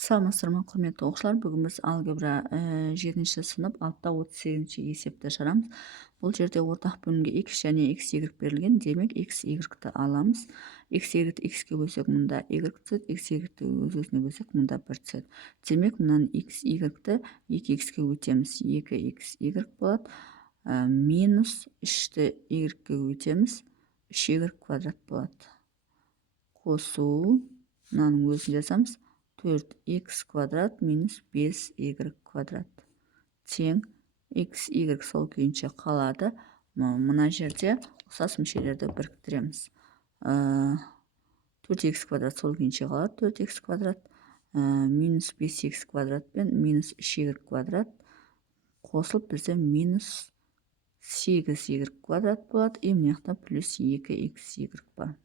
Саламатсыздар ма, құрметті оқушылар. Бүгін біз алгебра 7-ші сынып 6-38 есепті шығарамыз. Бұл жерде ортақ бөлімге x және x, y берілген. Демек, x, y-ті аламыз. X, y-ті x-ке бөлсек, мұнда y түседі. X, y-ті өз-өзіне бөлсек, мұнда 1 түседі. Демек, мұнан x, y-ті 2x-ке өтеміз. 2x, y болады. Минус 3-ті y-ке өтеміз. 3y квадрат болады. Қосу, мынаның өзін жазамыз. 4x квадрат минус 5y квадрат. Тең x, y сол күйінше қалады. Мына жерде ұқсас мүшелерді біріктіреміз. 4x квадрат сол күйінше қалады. 4x квадрат минус 5x квадрат пен минус 3y квадрат қосылып бізде минус 8y квадрат болады. И мына плюс 2xy бар.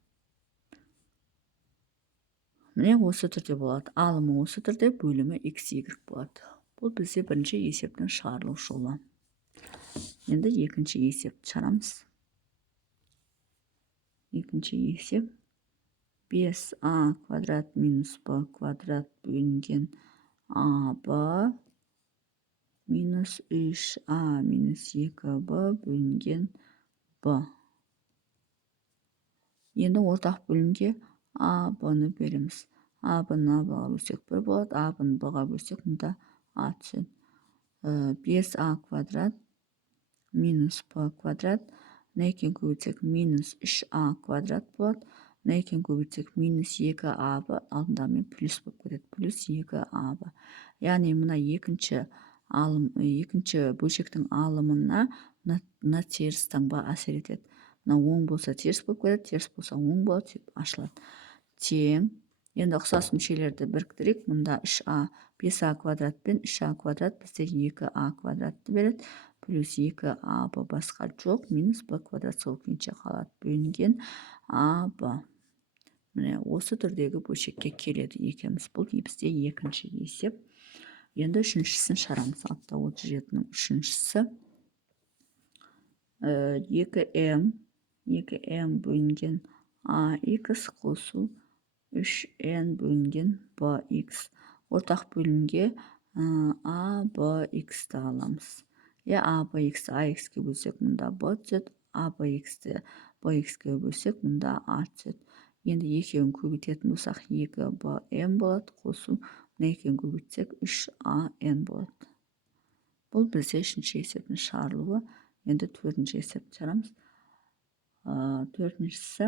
Міне осы түрде болады. Алымы осы түрде, бөлімі xy болады. Бұл бізде бірінші есептің шығарылу жолы. Енді екінші есепті шығарамыз. Екінші есеп 5a квадрат минус b квадрат бөлінген ab минус 3a минус 2b бөлінген b. Енді ортақ бөлімге a-b-ны береміз. a-б'ны a-б'ға бөлсек 1 болады, a-б'ны b-ға бөлсек мұнда a түседі. 5a квадрат минус b квадрат. Мына екеуін көбейтсек минус 3a квадрат болады. Мына екеуін көбейтсек минус 2ab, алдындағы плюс болып кетеді. Плюс 2ab. Яғни мына екінші бөлшектің алымына мына теріс таңба әсер етеді. Мына оң болса теріс болып кетеді, теріс болса оң болады, сөйтіп ашылады. Тең. Енді ұқсас мүшелерді біріктірейік. Мұнда 5a квадрат пен 3a квадрат бізде 2a квадратты береді. Плюс 2ab басқа жоқ. Минус b квадрат сол күйінше қалады. Бөлінген ab. Міне осы түрдегі бөлшекке келеді екеміз. Бұл бізде екінші есеп. Енді үшіншісін шығарамыз. 6-37-нің үшіншісі 2m бөлінген ax қосу 3n бөлінген bx. Ортақ бөлімге abx-ті аламыз. abx-ті ax-ке бөлсек, мұнда b түседі. abx-ті bx-ке бөлсек, мұнда a түседі. Енді екеуін көбейтетін болсақ, 2bm болады. Қосу, мына екеуін көбейтсек, 3an болады. Бұл бізде үшінші есептің шығарылуы. Енді төртінші есепті шығарамыз. Төртіншісі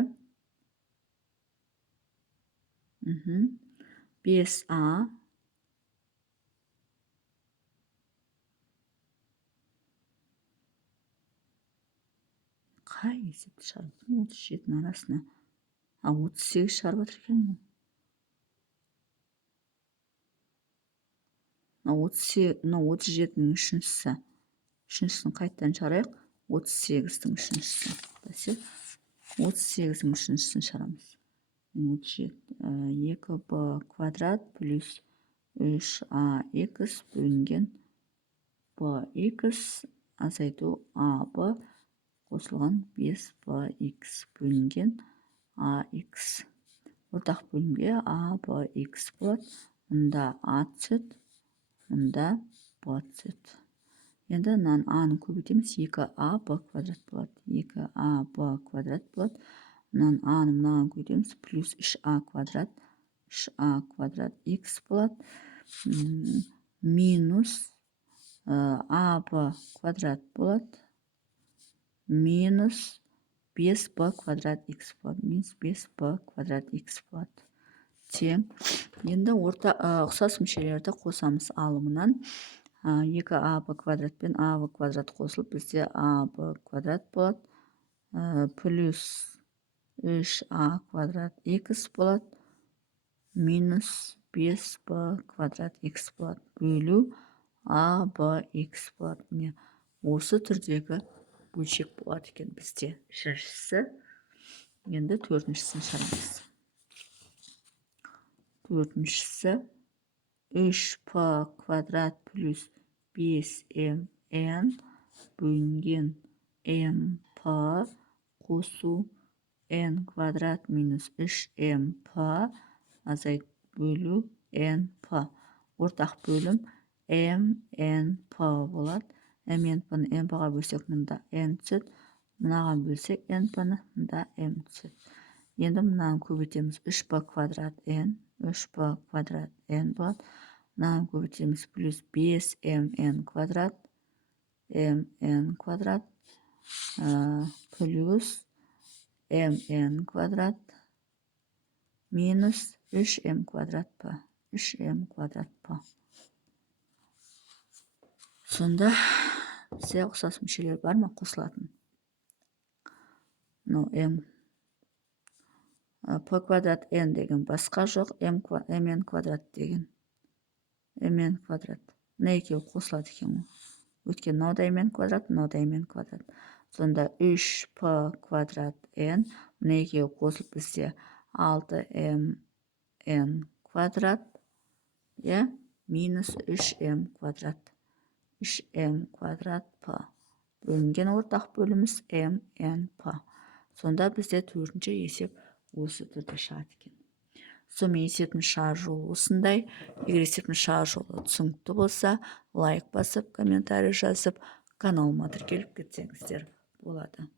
5a қай есепті шығарып 37-ның арасына 38 шығарып отыр екен. 37-ның үшіншісін қайттан шығарайық. 38-дің үшіншісі. 38-дің үшіншісін шығарамыз. 2b квадрат плюс 3ax бөлінген bx азайту ab қосылған 5bx бөлінген ax. Ортақ бөлімге abx болады. Мұнда a түседі, мұнда b түседі. Енді a-ны көбейтеміз. 2ab квадрат болады. 2ab квадрат болады. Мынан a-ны мынаған көбейтеміз. Плюс 3a квадрат. 3a квадрат x болады. Минус ab квадрат болады. Минус 5b квадрат x болады. Минус 5b квадрат x болады. Тең. Енді ұқсас мүшелерді қосамыз алымынан. 2ab квадрат пен ab квадрат қосылып, бізде ab квадрат болады. Плюс 3a квадрат x болады. Минус 5b квадрат x болады. Бөлу abx болады. Міне осы түрдегі бөлшек болады екен бізде үшіншісі. Енді төртіншісін шығарамыз. Төртіншісі 3p квадрат плюс 5mn бөлінген mp қосу n квадрат минус 3mp азайт бөлу np. ортақ бөлім mnp болады. mnp-ны np-ға бөлсек, мұнда n түседі. Мынаған бөлсек np-ны, мұнда m түседі. Енді мынаны көбейтеміз. 3p квадрат n, 3p квадрат n болады. Мынаны көбейтеміз. Плюс 5mn квадрат, mn квадрат, плюс mn квадрат, минус 3m квадрат p. 3m квадрат p. Сонда бізде ұқсас мүшелер бар ма қосылатын? m p квадрат n деген басқа жоқ, mn квадрат деген mn квадрат. Мына екеуі қосылады екен ғой. Өйткені мынау да mn квадрат, мынау да mn квадрат. Сонда 3p квадрат n, мына екеуі қосылып бізде 6mn квадрат, минус 3m квадрат. 3m квадрат p. Бөлінген ортақ бөліміз mnp. Сонда бізде төртінші есеп осы түрде шығады екен. Сонымен есептің шығар жолы осындай. Егер есептің шығар жолы түсінікті болса, лайк басып, комментарий жазып, каналыма тіркеліп кетсеңіздер болады.